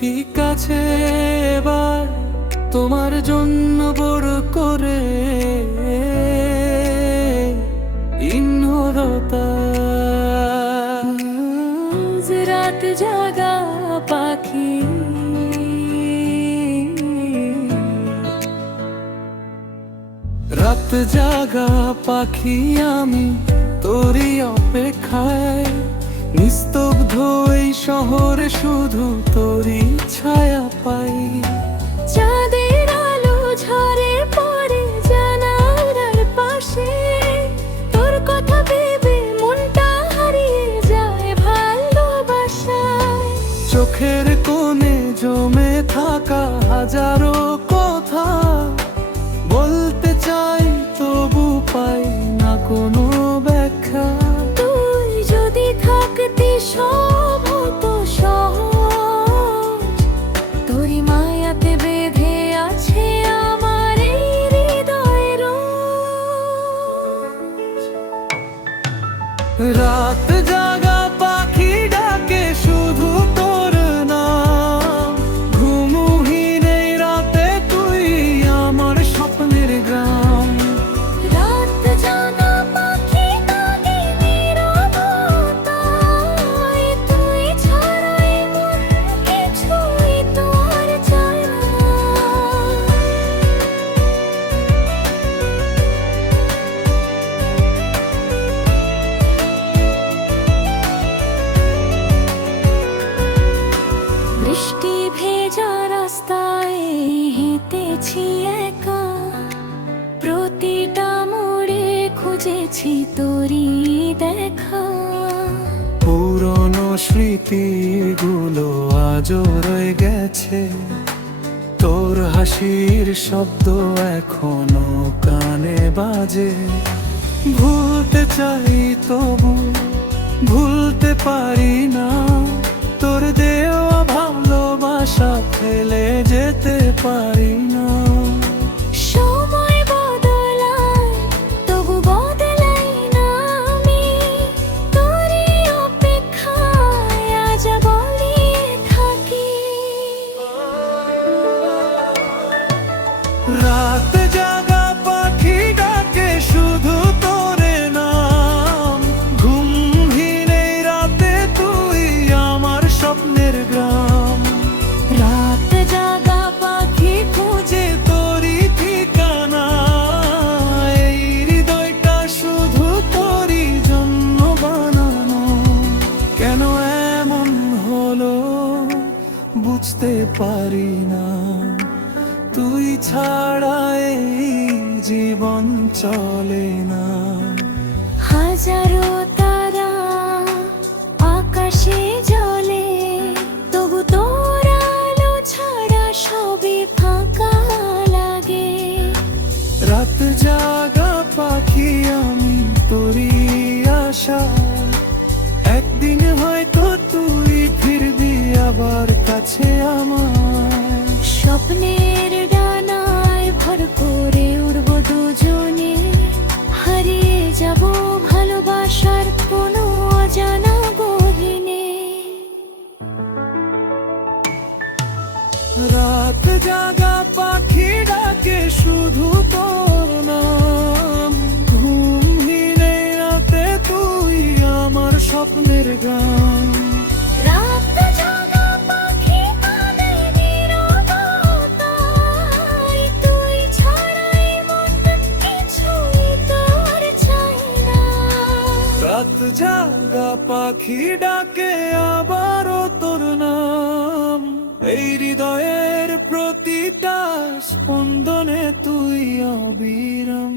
ঠিক আছে, এবার তোমার জন্য বড় করে ইন্নরতা। রাত জাগা পাখি, রাত জাগা পাখি আমি তোরই অপেক্ষায়, নিস্তব্ধ এই শহরে শুধু তোরই ছায়া পাই। চাঁদের আলো ঝড়ের পরে জানালার পাশে, তোর কথা ভেবে মনটা হারিয়ে যায় ভালোবাসায়। চোখের কোণে জমে থাকা হাজারো কথা বলতে চাই, তবু পাই না কোনো ব্যাখ্যা। তুই যদি থাকতি সব হতো সহজ, তোরই মায়াতে বেঁধে আছে আমার এই হৃদয়ের রোজ। রাত জাগা পাখি ডাকে শুধু তোর নাম, ঘুমহীন এই রাতে তুই আমার স্বপ্নের গ্রাম। রাত জাগা পাখি ডাকে নীরবতায়, তুই ছাড়াই মন কিছুই তো আর চায় না। বৃষ্টি ভেজা রাস্তায় হেঁটেছি একা, প্রতিটা মোড়ে খুঁজেছি তোরই দেখা। পুরনো স্মৃতিগুলো আজও রয়ে গেছে, তোর হাসির শব্দ এখনো কানে বাজে। ভুলতে চাই তবু ভুলতে পারি না, তোর দেওয়া ভালোবাসা ফেলে যেতে পারি না। সময় বদলায় তবু বদলাই না আমি, তোরই অপেক্ষায় আজ বলিয়ে থাকি। রাত জাগা পাখি ডাকে শুধু তোরে নাম, ঘুমহীন এই রাতে তুই আমার স্বপ্নের গ্রাম। রাত জাগা পাখি খুঁজে তোরই ঠিকানা, এই হৃদয়টা শুধু তোরই জন্য বানানো। কেন এমন হলো বুঝতে পারি না, তুই ছাড়া এই জীবন চলে না। হাজারো তারা আকাশে জ্বলে, তবু তোর আলো ছাড়া সবই ফাঁকা লাগে। রাত জাগা পাখি আমি তোরই আশা, একদিন হয়তো তুই ফিরবি আবার কাছে আমার। স্বপ্নের ডানায় ভর করে উড়ব দুজনে, হারিয়ে যাব ভালোবাসার কোনো অজানা গহীনে। রাত জাগা পাখি ডাকে শুধু তোর নাম, ঘুমহীন এই রাতে তুই আমার স্বপ্নের গান। রাত জাগা পাখি কাঁদে নীরবতায়, তুই ছাড়াই মন কিছুই তো আর চায় না। রাত জাগা পাখি ডাকে আবারও তোর নাম, এই হৃদয়ের প্রতিটা স্পন্দনে তুই অবিরাম।